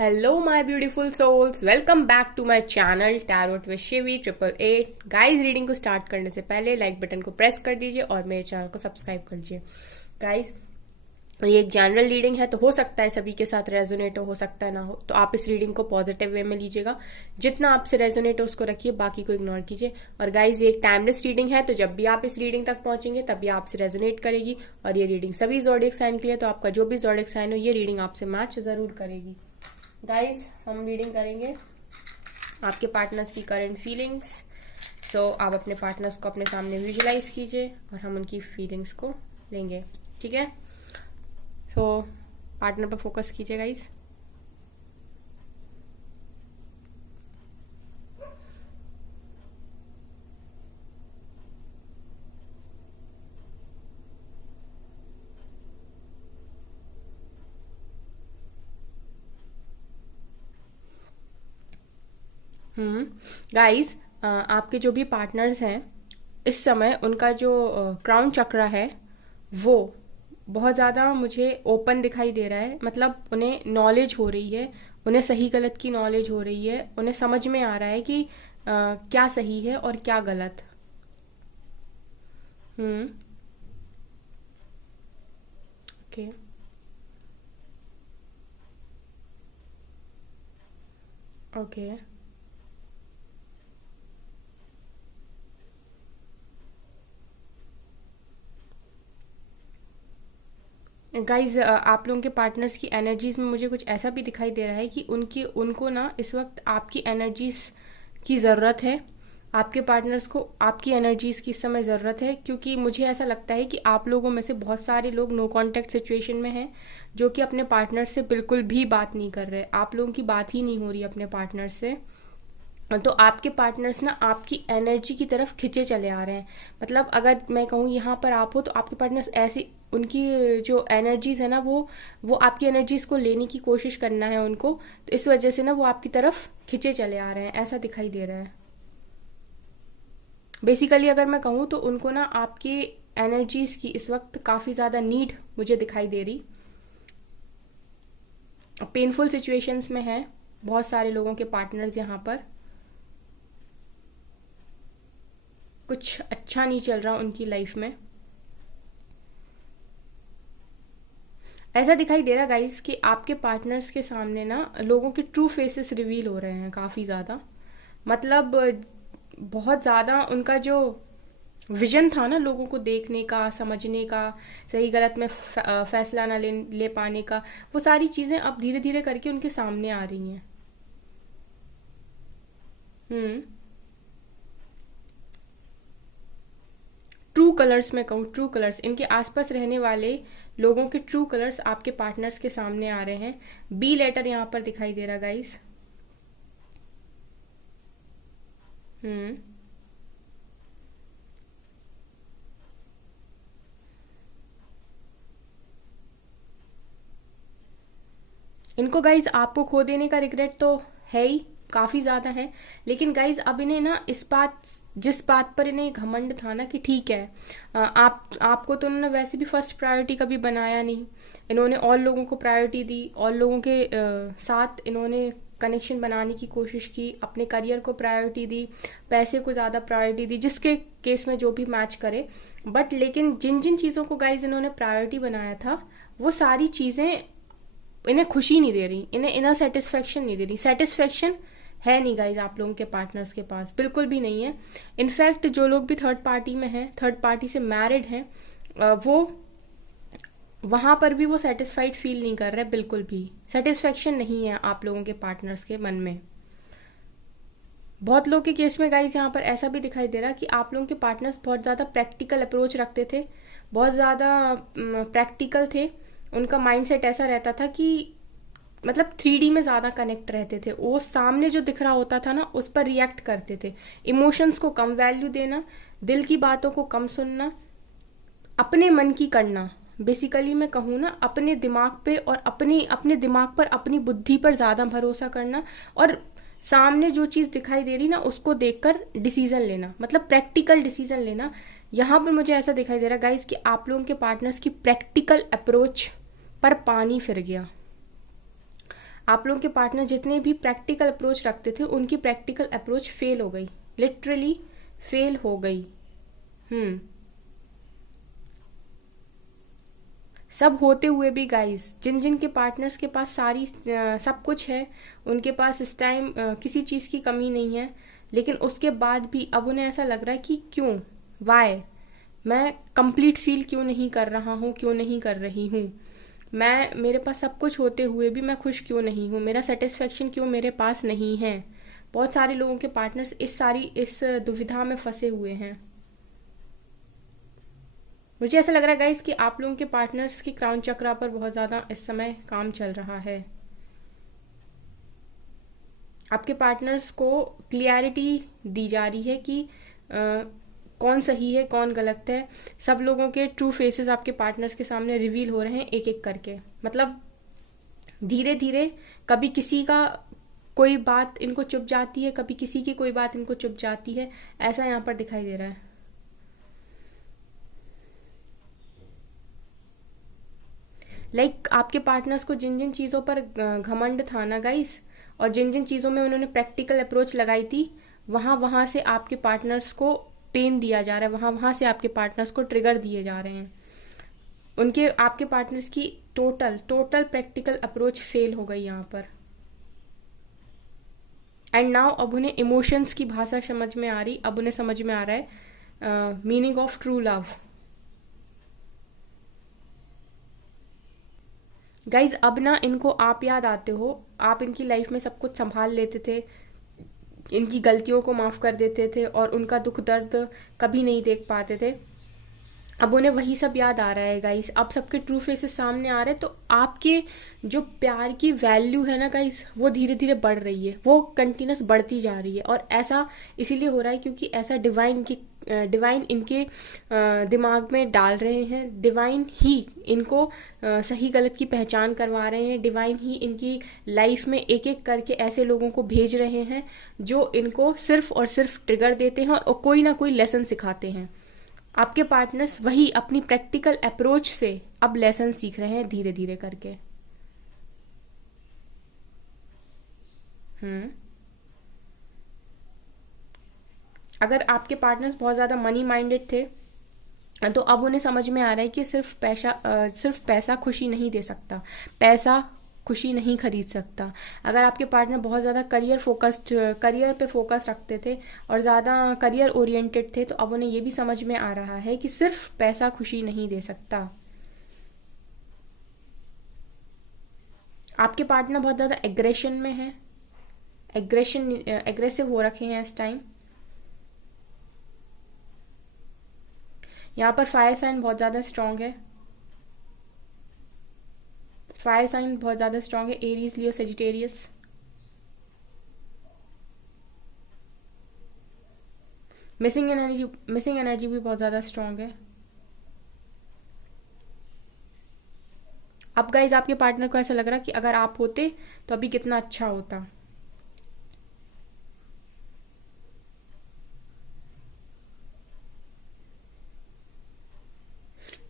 Hello my beautiful souls, welcome back to my channel tarot with Shivi 888। Guys, reading को start करने से पहले like button को press कर दीजिए और मेरे चैनल को सब्सक्राइब कर दीजिए। गाइस, ये एक जनरल रीडिंग है तो हो सकता है सभी के साथ रेजोनेट हो सकता है ना हो, तो आप इस रीडिंग को पॉजिटिव वे में लीजिएगा। जितना आपसे रेजोनेट हो उसको रखिए, बाकी को इग्नोर कीजिए। और गाइज, ये एक टाइमलेस रीडिंग है, तो जब भी आप इस रीडिंग तक पहुंचेंगे तभी आपसे रेजोनेट करेगी। और ये रीडिंग सभी ज़ोडिएक साइन के लिए, तो आपका जो भी ज़ोडिएक साइन हो ये रीडिंग आपसे मैच जरूर करेगी। गाइज, हम रीडिंग करेंगे आपके पार्टनर्स की करंट फीलिंग्स। सो आप अपने पार्टनर्स को अपने सामने विजुलाइज कीजिए और हम उनकी फीलिंग्स को लेंगे, ठीक है। सो पार्टनर पर फोकस कीजिए गाइज। गाइस, आपके जो भी पार्टनर्स हैं इस समय उनका जो क्राउन चक्र है वो बहुत ज़्यादा मुझे ओपन दिखाई दे रहा है। मतलब उन्हें नॉलेज हो रही है, उन्हें सही गलत की नॉलेज हो रही है, उन्हें समझ में आ रहा है कि क्या सही है और क्या गलत। हम्म। ओके। ओके गाइज, आप लोगों के पार्टनर्स की एनर्जीज में मुझे कुछ ऐसा भी दिखाई दे रहा है कि उनको ना इस वक्त आपकी एनर्जीज की ज़रूरत है। आपके पार्टनर्स को आपकी एनर्जीज की इस समय ज़रूरत है, क्योंकि मुझे ऐसा लगता है कि आप लोगों में से बहुत सारे लोग नो कांटेक्ट सिचुएशन में हैं, जो कि अपने पार्टनर से बिल्कुल भी बात नहीं कर रहे। आप लोगों की बात ही नहीं हो रही अपने पार्टनर से। तो आपके पार्टनर्स ना आपकी एनर्जी की तरफ खिंचे चले आ रहे हैं। मतलब अगर मैं कहूँ यहाँ पर आप हो, तो आपके पार्टनर्स ऐसी उनकी जो एनर्जीज है ना वो आपकी एनर्जीज को लेने की कोशिश करना है उनको, तो इस वजह से ना वो आपकी तरफ खिंचे चले आ रहे हैं, ऐसा दिखाई दे रहा है। बेसिकली अगर मैं कहूँ तो उनको ना आपकी एनर्जीज की इस वक्त काफ़ी ज़्यादा नीड मुझे दिखाई दे रही। पेनफुल सिचुएशंस में है बहुत सारे लोगों के पार्टनर्स यहाँ पर। कुछ अच्छा नहीं चल रहा उनकी लाइफ में, ऐसा दिखाई दे रहा गाइस कि आपके पार्टनर्स के सामने ना लोगों के ट्रू फेसेस रिवील हो रहे हैं काफ़ी ज़्यादा। मतलब बहुत ज़्यादा उनका जो विजन था ना लोगों को देखने का, समझने का, सही गलत में फैसला ना ले पाने का, वो सारी चीज़ें अब धीरे धीरे करके उनके सामने आ रही हैं। हम्म। ट्रू कलर्स में कहूँ, ट्रू कलर्स इनके आसपास रहने वाले लोगों के ट्रू कलर्स आपके पार्टनर्स के सामने आ रहे हैं। बी लेटर यहाँ पर दिखाई दे रहा गाइस। हम्म। इनको गाइज आपको खो देने का रिग्रेट तो है ही, काफ़ी ज़्यादा है। लेकिन गाइज अब इन्हें ना जिस बात पर इन्हें घमंड था ना कि ठीक है, आपको तो उन्होंने वैसे भी फर्स्ट प्रायोरिटी कभी बनाया नहीं। इन्होंने और लोगों को प्रायोरिटी दी, और लोगों के साथ इन्होंने कनेक्शन बनाने की कोशिश की, अपने करियर को प्रायोरिटी दी, पैसे को ज़्यादा प्रायोरिटी दी, जिसके केस में जो भी मैच करे। बट लेकिन जिन जिन चीज़ों को गाइज इन्होंने प्रायोरिटी बनाया था वो सारी चीज़ें इन्हें खुशी नहीं दे रही, इन्हें इनर सेटिस्फेक्शन नहीं दे रही। सेटिस्फेक्शन है नहीं गाइज आप लोगों के पार्टनर्स के पास, बिल्कुल भी नहीं है। इनफैक्ट जो लोग भी थर्ड पार्टी में हैं, थर्ड पार्टी से मैरिड हैं, वो वहाँ पर भी वो सेटिस्फाइड फील नहीं कर रहे, बिल्कुल भी सेटिस्फेक्शन नहीं है आप लोगों के पार्टनर्स के मन में। बहुत लोग के केस में गाइज यहाँ पर ऐसा भी दिखाई दे रहा कि आप लोगों के पार्टनर्स बहुत ज़्यादा प्रैक्टिकल अप्रोच रखते थे, बहुत ज़्यादा प्रैक्टिकल थे। उनका माइंडसेट ऐसा रहता था कि मतलब 3D में ज़्यादा कनेक्ट रहते थे। वो सामने जो दिख रहा होता था ना उस पर रिएक्ट करते थे। इमोशंस को कम वैल्यू देना, दिल की बातों को कम सुनना, अपने मन की करना। बेसिकली मैं कहूँ ना अपने दिमाग पे और अपने दिमाग पर, अपनी बुद्धि पर ज़्यादा भरोसा करना, और सामने जो चीज़ दिखाई दे रही ना उसको देखकर डिसीजन लेना, मतलब प्रैक्टिकल डिसीजन लेना। यहाँ पर मुझे ऐसा दिखाई दे रहा गाइज कि आप लोगों के पार्टनर्स की प्रैक्टिकल अप्रोच पर पानी फिर गया। आप लोगों के पार्टनर जितने भी प्रैक्टिकल अप्रोच रखते थे उनकी प्रैक्टिकल अप्रोच फेल हो गई, लिटरली फेल हो गई। सब होते हुए भी गाइस, जिन जिन के पार्टनर्स के पास सारी सब कुछ है, उनके पास इस टाइम किसी चीज़ की कमी नहीं है, लेकिन उसके बाद भी अब उन्हें ऐसा लग रहा है कि क्यों, वाई, मैं कंप्लीट फील क्यों नहीं कर रहा हूँ, क्यों नहीं कर रही हूँ, मैं, मेरे पास सब कुछ होते हुए भी मैं खुश क्यों नहीं हूँ, मेरा सेटिस्फेक्शन क्यों मेरे पास नहीं है। बहुत सारे लोगों के पार्टनर्स इस दुविधा में फंसे हुए हैं। मुझे ऐसा लग रहा है गाइस कि आप लोगों के पार्टनर्स की क्राउन चक्रा पर बहुत ज़्यादा इस समय काम चल रहा है। आपके पार्टनर्स को क्लियरिटी दी जा रही है कि कौन सही है कौन गलत है। सब लोगों के ट्रू फेसेस आपके पार्टनर्स के सामने रिवील हो रहे हैं एक एक करके, मतलब धीरे धीरे। कभी किसी का कोई बात इनको चुप जाती है, कभी किसी की कोई बात इनको चुप जाती है, ऐसा यहाँ पर दिखाई दे रहा है। आपके पार्टनर्स को जिन जिन चीज़ों पर घमंड था ना गाइस, और जिन जिन चीज़ों में उन्होंने प्रैक्टिकल अप्रोच लगाई थी, वहाँ वहाँ से आपके पार्टनर्स को पेन दिया जा रहा है, वहाँ वहाँ से आपके पार्टनर्स को ट्रिगर दिए जा रहे हैं। उनके, आपके पार्टनर्स की total total practical approach fail हो गई यहाँ पर। एंड नाउ अब उन्हें इमोशंस की भाषा समझ में आ रही, अब उन्हें समझ में आ रहा है meaning of true love. Guys अब ना इनको आप याद आते हो, आप इनकी लाइफ में सब कुछ संभाल लेते थे, इनकी गलतियों को माफ़ कर देते थे और उनका दुख दर्द कभी नहीं देख पाते थे। अब उन्हें वही सब याद आ रहा है गाइस, अब सबके ट्रू फेसेस सामने आ रहे हैं, तो आपके जो प्यार की वैल्यू है ना गाइस, वो धीरे धीरे बढ़ रही है, वो कंटिन्यूस बढ़ती जा रही है। और ऐसा इसीलिए हो रहा है क्योंकि ऐसा डिवाइन इनके दिमाग में डाल रहे हैं, डिवाइन ही इनको सही गलत की पहचान करवा रहे हैं, डिवाइन ही इनकी लाइफ में एक एक करके ऐसे लोगों को भेज रहे हैं जो इनको सिर्फ और सिर्फ ट्रिगर देते हैं और कोई ना कोई लेसन सिखाते हैं। आपके पार्टनर्स वही अपनी प्रैक्टिकल अप्रोच से अब लेसन सीख रहे हैं धीरे धीरे करके। अगर आपके पार्टनर्स बहुत ज़्यादा मनी माइंडेड थे, तो अब उन्हें समझ में आ रहा है कि सिर्फ पैसा खुशी नहीं दे सकता, पैसा खुशी नहीं खरीद सकता। अगर आपके पार्टनर बहुत ज़्यादा करियर पे फोकस रखते थे और ज़्यादा करियर ओरिएंटेड थे, तो अब उन्हें ये भी समझ में आ रहा है कि सिर्फ पैसा खुशी नहीं दे सकता। आपके पार्टनर बहुत ज़्यादा एग्रेशन में है, एग्रेसिव हो रखे हैं इस टाइम। यहाँ पर फायर साइन बहुत ज़्यादा स्ट्रांग है, फायर साइन बहुत ज़्यादा स्ट्रांग है, एरीज, लियो, सेजिटेरियस। मिसिंग एनर्जी भी बहुत ज़्यादा स्ट्रांग है। अब गाइज आपके पार्टनर को ऐसा लग रहा है कि अगर आप होते तो अभी कितना अच्छा होता।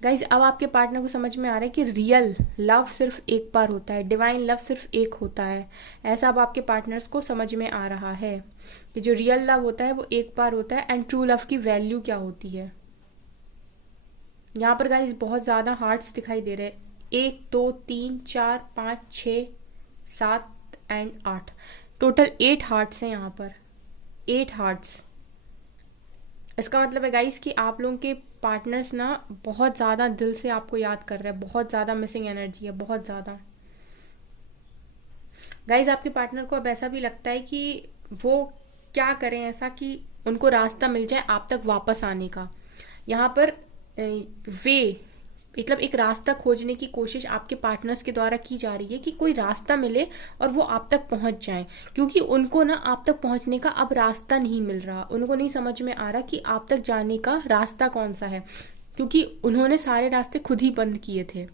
गाइज अब आपके पार्टनर को समझ में आ रहा है कि रियल लव सिर्फ एक बार होता है, डिवाइन लव सिर्फ एक होता है। ऐसा अब आपके पार्टनर्स को समझ में आ रहा है कि जो रियल लव होता है वो एक बार होता है, एंड ट्रू लव की वैल्यू क्या होती है। यहाँ पर गाइज बहुत ज़्यादा हार्ट्स दिखाई दे रहे हैं, 1 2 3 4 5 6 7 एंड 8, टोटल 8 हार्ट्स हैं यहाँ पर, 8 हार्ट्स। इसका मतलब है गाइस कि आप लोगों के पार्टनर्स ना बहुत ज़्यादा दिल से आपको याद कर रहे हैं, बहुत ज़्यादा मिसिंग एनर्जी है, बहुत ज़्यादा। गाइस आपके पार्टनर को अब ऐसा भी लगता है कि वो क्या करें ऐसा कि उनको रास्ता मिल जाए आप तक वापस आने का। यहाँ पर मतलब एक रास्ता खोजने की कोशिश आपके पार्टनर्स के द्वारा की जा रही है कि कोई रास्ता मिले और वो आप तक पहुंच जाएं, क्योंकि उनको ना आप तक पहुंचने का अब रास्ता नहीं मिल रहा, उनको नहीं समझ में आ रहा कि आप तक जाने का रास्ता कौन सा है, क्योंकि उन्होंने सारे रास्ते खुद ही बंद किए थे,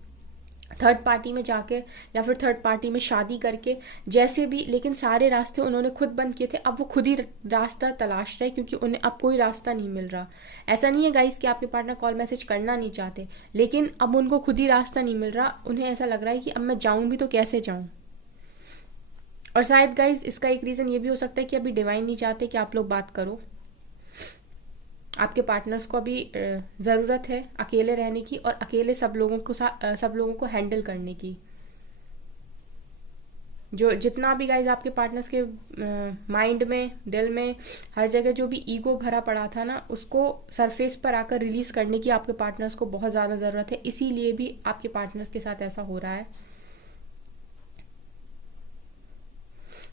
थर्ड पार्टी में जाके या फिर थर्ड पार्टी में शादी करके, जैसे भी, लेकिन सारे रास्ते उन्होंने खुद बंद किए थे। अब वो खुद ही रास्ता तलाश रहे क्योंकि उन्हें अब कोई रास्ता नहीं मिल रहा। ऐसा नहीं है गाइस कि आपके पार्टनर कॉल मैसेज करना नहीं चाहते, लेकिन अब उनको खुद ही रास्ता नहीं मिल रहा, उन्हें ऐसा लग रहा है कि अब मैं जाऊं भी तो कैसे जाऊं। और शायद गाइज इसका एक रीज़न ये भी हो सकता है कि अभी डिवाइन नहीं चाहते कि आप लोग बात करो। आपके पार्टनर्स को अभी ज़रूरत है अकेले रहने की और अकेले सब लोगों को हैंडल करने की। जो जितना भी गाइज आपके पार्टनर्स के माइंड में, दिल में, हर जगह जो भी ईगो भरा पड़ा था ना, उसको सरफेस पर आकर रिलीज करने की आपके पार्टनर्स को बहुत ज़्यादा ज़रूरत है। इसीलिए भी आपके पार्टनर्स के साथ ऐसा हो रहा है।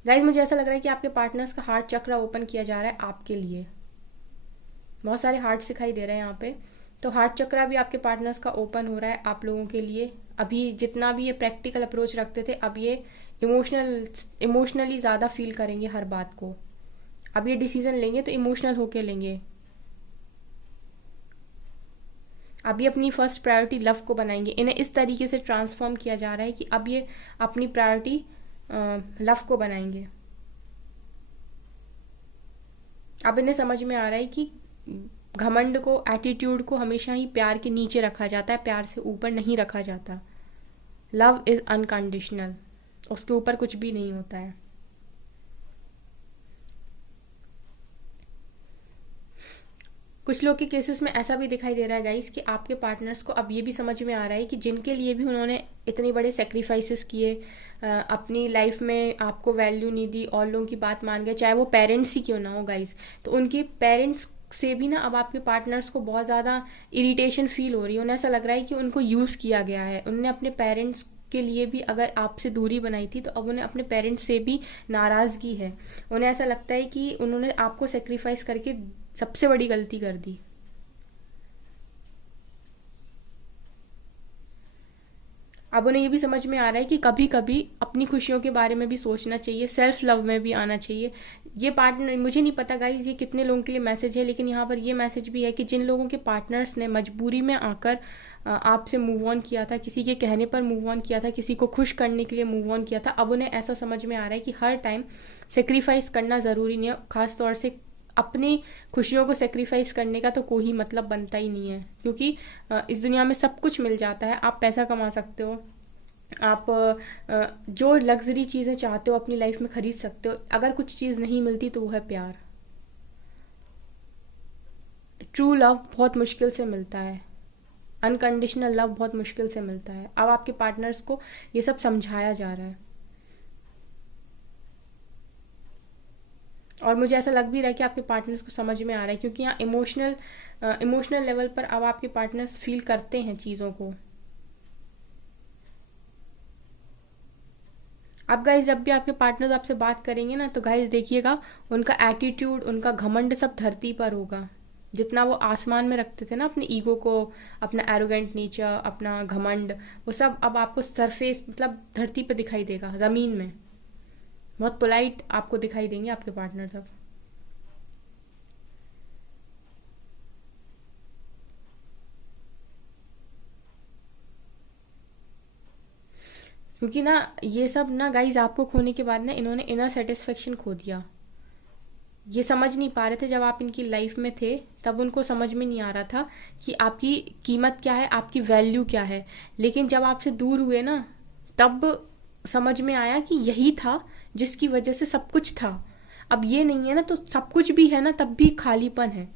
गाइज मुझे ऐसा लग रहा है कि आपके पार्टनर्स का हार्ट चक्र ओपन किया जा रहा है आपके लिए। बहुत सारे हार्ट दिखाई दे रहे हैं यहाँ पे। तो हार्ट चक्र भी आपके पार्टनर्स का ओपन हो रहा है आप लोगों के लिए। अभी जितना भी ये प्रैक्टिकल अप्रोच रखते थे, अब ये इमोशनली ज़्यादा फील करेंगे हर बात को। अब ये डिसीजन लेंगे तो इमोशनल होके लेंगे। अब ये अपनी फर्स्ट प्रायोरिटी लव को बनाएंगे। इन्हें इस तरीके से ट्रांसफॉर्म किया जा रहा है कि अब ये अपनी प्रायोरिटी लव को बनाएंगे। अब इन्हें समझ में आ रहा है कि घमंड को, एटीट्यूड को हमेशा ही प्यार के नीचे रखा जाता है, प्यार से ऊपर नहीं रखा जाता। लव इज अनकंडीशनल, उसके ऊपर कुछ भी नहीं होता है। कुछ लोग के केसेस में ऐसा भी दिखाई दे रहा है गाइस कि आपके पार्टनर्स को अब ये भी समझ में आ रहा है कि जिनके लिए भी उन्होंने इतने बड़े सेक्रीफाइसेस किए, अपनी लाइफ में आपको वैल्यू नहीं दी, और लोगों की बात मान गए, चाहे वो पेरेंट्स ही क्यों ना हो गाइस, तो उनके पेरेंट्स से भी ना अब आपके पार्टनर्स को बहुत ज़्यादा इरिटेशन फील हो रही है। उन्हें ऐसा लग रहा है कि उनको यूज़ किया गया है। उन्होंने अपने पेरेंट्स के लिए भी अगर आपसे दूरी बनाई थी, तो अब उन्हें अपने पेरेंट्स से भी नाराज़गी है। उन्हें ऐसा लगता है कि उन्होंने आपको सेक्रीफाइस करके सबसे बड़ी गलती कर दी। अब उन्हें ये भी समझ में आ रहा है कि कभी कभी अपनी खुशियों के बारे में भी सोचना चाहिए, सेल्फ लव में भी आना चाहिए। ये पार्टनर, मुझे नहीं पता गाइज ये कितने लोगों के लिए मैसेज है, लेकिन यहाँ पर ये मैसेज भी है कि जिन लोगों के पार्टनर्स ने मजबूरी में आकर आपसे मूव ऑन किया था, किसी के कहने पर मूव ऑन किया था, किसी को खुश करने के लिए मूव ऑन किया था, अब उन्हें ऐसा समझ में आ रहा है कि हर टाइम सेक्रीफाइस करना ज़रूरी नहीं है। खास तौर से अपनी खुशियों को सेक्रीफाइस करने का तो कोई मतलब बनता ही नहीं है, क्योंकि इस दुनिया में सब कुछ मिल जाता है। आप पैसा कमा सकते हो, आप जो लग्जरी चीज़ें चाहते हो अपनी लाइफ में खरीद सकते हो। अगर कुछ चीज़ नहीं मिलती तो वो है प्यार। ट्रू लव बहुत मुश्किल से मिलता है, अनकंडीशनल लव बहुत मुश्किल से मिलता है। अब आपके पार्टनर्स को ये सब समझाया जा रहा है, और मुझे ऐसा लग भी रहा है कि आपके पार्टनर्स को समझ में आ रहा है, क्योंकि यहाँ इमोशनल लेवल पर अब आपके पार्टनर्स फील करते हैं चीज़ों को। अब गाइज जब भी आपके पार्टनर्स आपसे बात करेंगे ना, तो गाइज देखिएगा उनका एटीट्यूड, उनका घमंड सब धरती पर होगा। जितना वो आसमान में रखते थे ना अपने ईगो को, अपना एरोगेंट नेचर, अपना घमंड, वो सब अब आपको सरफेस मतलब धरती पे दिखाई देगा, ज़मीन में। बहुत पोलाइट आपको दिखाई देंगे आपके पार्टनर सब। क्योंकि ना ये सब ना गाइज आपको खोने के बाद ना इन्होंने इनर सेटिस्फेक्शन खो दिया। ये समझ नहीं पा रहे थे, जब आप इनकी लाइफ में थे तब उनको समझ में नहीं आ रहा था कि आपकी कीमत क्या है, आपकी वैल्यू क्या है। लेकिन जब आपसे दूर हुए ना, तब समझ में आया कि यही था जिसकी वजह से सब कुछ था। अब ये नहीं है ना, तो सब कुछ भी है ना, तब भी खालीपन है।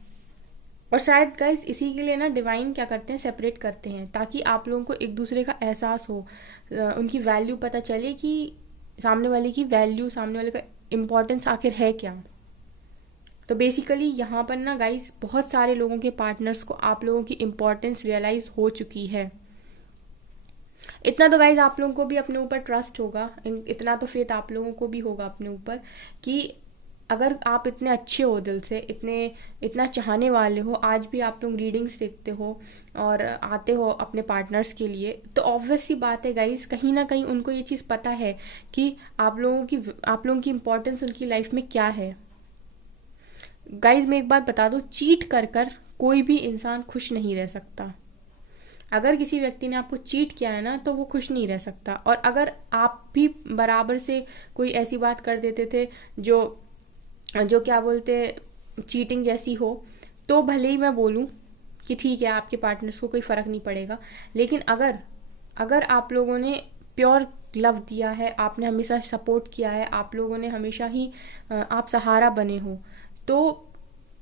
और शायद गाइस इसी के लिए ना डिवाइन क्या करते हैं, सेपरेट करते हैं, ताकि आप लोगों को एक दूसरे का एहसास हो, उनकी वैल्यू पता चले कि सामने वाले की वैल्यू, सामने वाले का इम्पोर्टेंस आखिर है क्या। तो बेसिकली यहाँ पर ना गाइस बहुत सारे लोगों के पार्टनर्स को आप लोगों की इम्पोर्टेंस रियलाइज हो चुकी है। इतना तो गाइज आप लोगों को भी अपने ऊपर ट्रस्ट होगा, इतना तो फेथ आप लोगों को भी होगा अपने ऊपर, कि अगर आप इतने अच्छे हो दिल से, इतना चाहने वाले हो, आज भी आप लोग रीडिंग्स देखते हो और आते हो अपने पार्टनर्स के लिए, तो ऑब्वियस सी बात है गाइज, कहीं ना कहीं उनको ये चीज़ पता है कि आप लोगों की इम्पोर्टेंस उनकी लाइफ में क्या है। गाइज मैं एक बात बता दूँ, चीट कर कर कोई भी इंसान खुश नहीं रह सकता। अगर किसी व्यक्ति ने आपको चीट किया है ना, तो वो खुश नहीं रह सकता। और अगर आप भी बराबर से कोई ऐसी बात कर देते थे जो क्या बोलते चीटिंग जैसी हो, तो भले ही मैं बोलूँ कि ठीक है आपके पार्टनर्स को कोई फ़र्क नहीं पड़ेगा। लेकिन अगर आप लोगों ने प्योर लव दिया है, आपने हमेशा सपोर्ट किया है, आप लोगों ने हमेशा ही आप सहारा बने हो, तो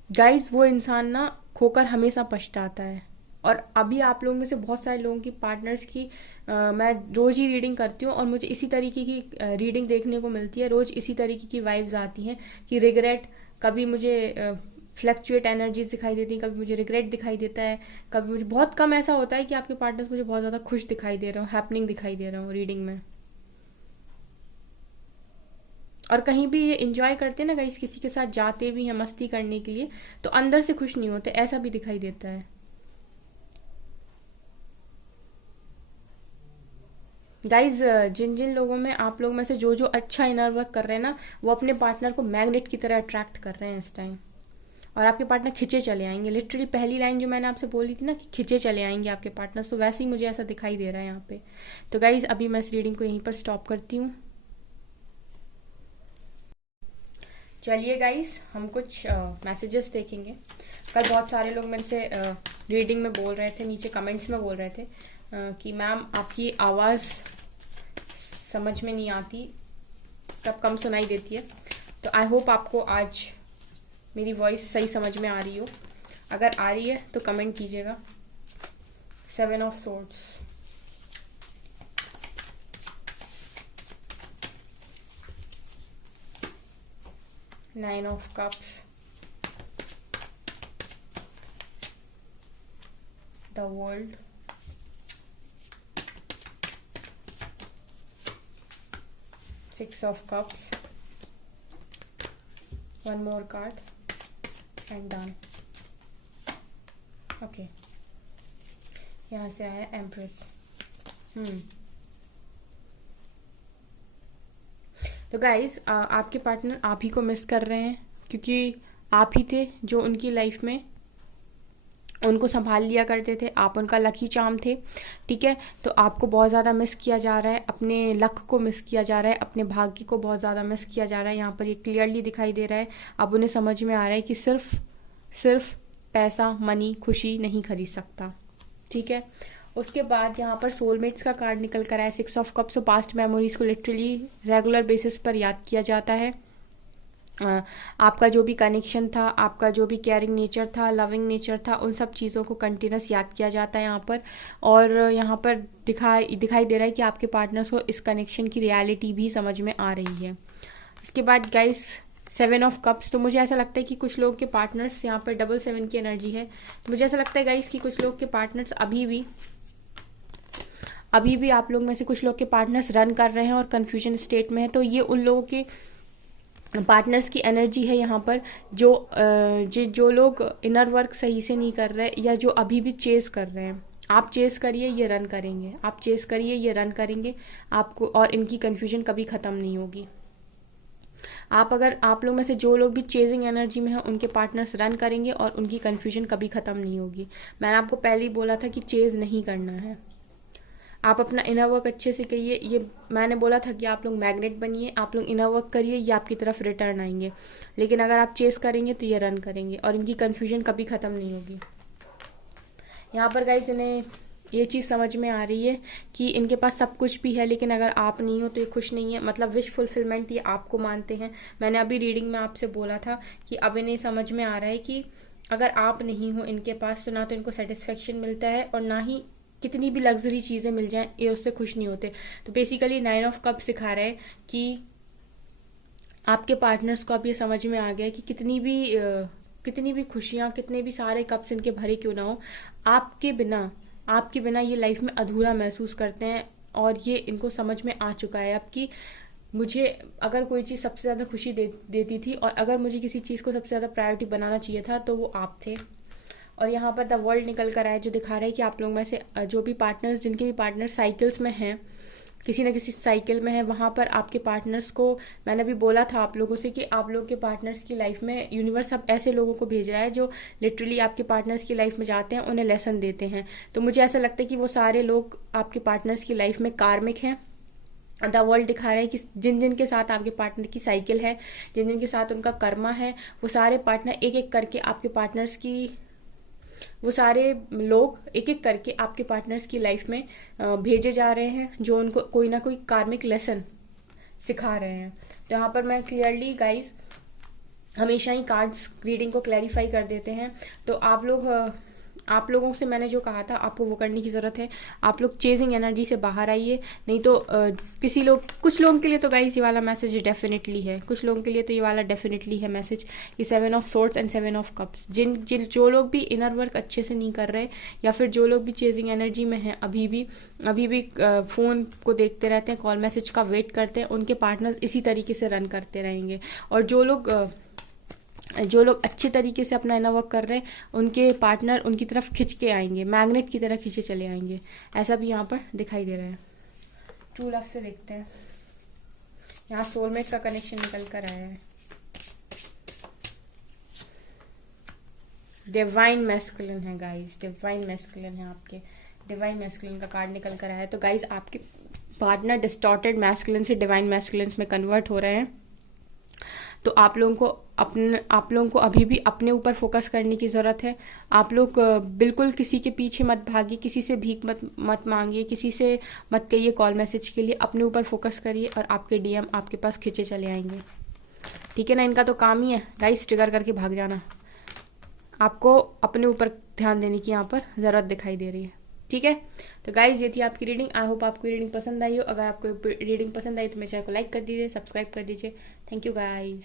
गाइज वो इंसान ना खोकर हमेशा पछताता है। और अभी आप लोगों में से बहुत सारे लोगों की पार्टनर्स की मैं रोज़ ही रीडिंग करती हूँ और मुझे इसी तरीके की रीडिंग देखने को मिलती है, रोज़ इसी तरीके की वाइब्स आती हैं कि रिग्रेट, कभी मुझे फ्लक्चुएट एनर्जीज दिखाई देती हैं, कभी मुझे रिग्रेट दिखाई देता है, कभी मुझे बहुत कम ऐसा होता है कि आपके पार्टनर्स मुझे बहुत ज़्यादा खुश दिखाई दे रहे हो, हैपनिंग दिखाई दे रहा हूँ रीडिंग में। और कहीं भी ये इंजॉय करते हैं ना गाइस, किसी के साथ जाते भी हैं मस्ती करने के लिए, तो अंदर से खुश नहीं होते, ऐसा भी दिखाई देता है। गाइज जिन जिन लोगों में, आप लोग में से जो जो अच्छा इनर वर्क कर रहे हैं ना, वो अपने पार्टनर को मैग्नेट की तरह अट्रैक्ट कर रहे हैं इस टाइम, और आपके पार्टनर खिंचे चले आएंगे। लिटरली पहली लाइन जो मैंने आपसे बोली थी ना कि खिंचे चले आएंगे आपके पार्टनर, तो वैसे ही मुझे ऐसा दिखाई दे रहा है यहाँ पे। तो गाइज अभी मैं इस रीडिंग को यहीं पर स्टॉप करती हूँ। चलिए गाइस, हम कुछ मैसेजेस देखेंगे। कल बहुत सारे लोग मेरे से रीडिंग में बोल रहे थे, नीचे कमेंट्स में बोल रहे थे कि मैम आपकी आवाज़ समझ में नहीं आती, तब कम सुनाई देती है। तो आई होप आपको आज मेरी वॉइस सही समझ में आ रही हो। अगर आ रही है तो कमेंट कीजिएगा। 7 of swords, Nine of Cups, the World, Six of Cups, one more card, and done. Okay, यहाँ से आया एम्प्रेस। तो गाइज आपके पार्टनर आप ही को मिस कर रहे हैं, क्योंकि आप ही थे जो उनकी लाइफ में उनको संभाल लिया करते थे, आप उनका लकी चार्म थे, ठीक है। तो आपको बहुत ज़्यादा मिस किया जा रहा है, अपने लक को मिस किया जा रहा है, अपने भाग्य को बहुत ज़्यादा मिस किया जा रहा है। यहाँ पर ये क्लियरली दिखाई दे रहा है। अब उन्हें समझ में आ रहा है कि सिर्फ पैसा, मनी, खुशी नहीं खरीद सकता, ठीक है। उसके बाद यहाँ पर सोलमेट्स का कार्ड निकल कर आया, 6 ऑफ कप्स। पास्ट मेमोरीज को लिटरली रेगुलर बेसिस पर याद किया जाता है। आपका जो भी कनेक्शन था, आपका जो भी केयरिंग नेचर था, लविंग नेचर था, उन सब चीज़ों को कंटिन्यूस याद किया जाता है यहाँ पर। और यहाँ पर दिखाई दे रहा है कि आपके पार्टनर्स को इस कनेक्शन की रियलिटी भी समझ में आ रही है। इसके बाद गाइस 7 ऑफ कप्स, तो मुझे ऐसा लगता है कि कुछ लोग के पार्टनर्स, यहाँ पर 7 की एनर्जी है, तो मुझे ऐसा लगता है गाइस कि कुछ लोग के पार्टनर्स अभी भी आप लोग में से कुछ लोग के पार्टनर्स रन कर रहे हैं और कंफ्यूजन स्टेट में है। तो ये उन लोगों के पार्टनर्स की एनर्जी है यहाँ पर, जो लोग इनर वर्क सही से नहीं कर रहे, या जो अभी भी चेस कर रहे हैं। आप चेस करिए, ये रन करेंगे, आप चेस करिए, ये रन करेंगे आपको, और इनकी कंफ्यूजन कभी ख़त्म नहीं होगी। आप लोग में से जो लोग भी चेजिंग एनर्जी में हैं, उनके पार्टनर्स रन करेंगे और उनकी कंफ्यूजन कभी ख़त्म नहीं होगी। मैंने आपको पहले ही बोला था कि चेज नहीं करना है, आप अपना इनर वर्क अच्छे से करिए। ये मैंने बोला था कि आप लोग मैग्नेट बनिए, आप लोग इनर वर्क करिए, ये आपकी तरफ रिटर्न आएंगे। लेकिन अगर आप चेस करेंगे तो ये रन करेंगे और इनकी कन्फ्यूजन कभी ख़त्म नहीं होगी। यहाँ पर गाइस इन्हें ये चीज़ समझ में आ रही है कि इनके पास सब कुछ भी है, लेकिन अगर आप नहीं हो तो ये खुश नहीं है। मतलब विश फुलफिलमेंट ये आपको मानते हैं। मैंने अभी रीडिंग में आपसे बोला था कि अब इन्हें समझ में आ रहा है कि अगर आप नहीं हो इनके पास, तो ना तो इनको सेटिस्फेक्शन मिलता है, और ना ही कितनी भी लग्जरी चीज़ें मिल जाएं ये उससे खुश नहीं होते। तो बेसिकली 9 ऑफ कप्स दिखा रहे हैं कि आपके पार्टनर्स को अब ये समझ में आ गया कि कितनी भी खुशियाँ, कितने भी सारे कप्स इनके भरे क्यों ना हो, आपके बिना ये लाइफ में अधूरा महसूस करते हैं। और ये इनको समझ में आ चुका है अब कि मुझे अगर कोई चीज़ सबसे ज़्यादा खुशी देती थी, और अगर मुझे किसी चीज़ को सबसे ज़्यादा प्रायोरिटी बनाना चाहिए था, तो वो आप थे। और यहाँ पर द वर्ल्ड निकल कर आया, जो दिखा रहा है कि आप लोग में से जो भी पार्टनर्स, जिनके भी पार्टनर साइकिल्स में हैं, किसी न किसी साइकिल में है, वहाँ पर आपके पार्टनर्स को, मैंने भी बोला था आप लोगों से कि आप लोग के पार्टनर्स की लाइफ में यूनिवर्स अब ऐसे लोगों को भेज रहा है जो लिटरली आपके पार्टनर्स की लाइफ में जाते हैं, उन्हें लेसन देते हैं। तो मुझे ऐसा लगता है कि वो सारे लोग आपके पार्टनर्स की लाइफ में कार्मिक हैं। द वर्ल्ड दिखा रहा है कि जिन जिन के साथ आपके पार्टनर की साइकिल है, जिन जिन के साथ उनका कर्मा है, वो सारे पार्टनर एक एक करके आपके पार्टनर्स की वो सारे लोग एक एक करके आपके पार्टनर्स की लाइफ में भेजे जा रहे हैं, जो उनको कोई ना कोई कार्मिक लेसन सिखा रहे हैं। तो यहाँ पर मैं क्लियरली गाइज हमेशा ही कार्ड्स रीडिंग को क्लैरिफाई कर देते हैं। तो आप लोगों से मैंने जो कहा था आपको वो करने की ज़रूरत है। आप लोग चेजिंग एनर्जी से बाहर आइए, नहीं तो कुछ लोगों के लिए तो गाइस ये वाला मैसेज डेफिनेटली है, कुछ लोगों के लिए तो ये वाला डेफिनेटली है मैसेज। ये 7 of swords and 7 of cups, जो लोग भी इनर वर्क अच्छे से नहीं कर रहे, या फिर जो लोग भी चेजिंग एनर्जी में हैं अभी भी फ़ोन को देखते रहते हैं, कॉल मैसेज का वेट करते हैं, उनके पार्टनर्स इसी तरीके से रन करते रहेंगे। और जो लोग अच्छे तरीके से अपना इनर वर्क कर रहे हैं, उनके पार्टनर उनकी तरफ खिंच के आएंगे, मैग्नेट की तरह खिंचे चले आएंगे। ऐसा भी यहाँ पर दिखाई दे रहा है। ट्रू लव से देखते हैं, यहाँ सोलमेट का कनेक्शन निकल कर आया है। डिवाइन मैस्कुलिन है गाइस, डिवाइन मैस्कुलिन है, आपके डिवाइन मैस्कुलिन का कार्ड निकल कर आया है। तो गाइस आपके पार्टनर डिस्टॉर्टेड मैस्कुलिन से डिवाइन मैस्कुलिन में कन्वर्ट हो रहे हैं। तो आप लोगों को अभी भी अपने ऊपर फोकस करने की ज़रूरत है। आप लोग बिल्कुल किसी के पीछे मत भागिए, किसी से भीख मत मांगिए, किसी से मत कहिए कॉल मैसेज के लिए। अपने ऊपर फोकस करिए और आपके डीएम आपके पास खींचे चले आएंगे। ठीक है ना, इनका तो काम ही है गाइस ट्रिगर करके भाग जाना। आपको अपने ऊपर ध्यान देने की यहाँ पर ज़रूरत दिखाई दे रही है। ठीक है, तो गाइज ये थी आपकी रीडिंग। आई होप आपको रीडिंग पसंद आई हो। अगर आपको रीडिंग पसंद आई तो मेरे चैनल को लाइक कर दीजिए, सब्सक्राइब कर दीजिए। Thank you guys.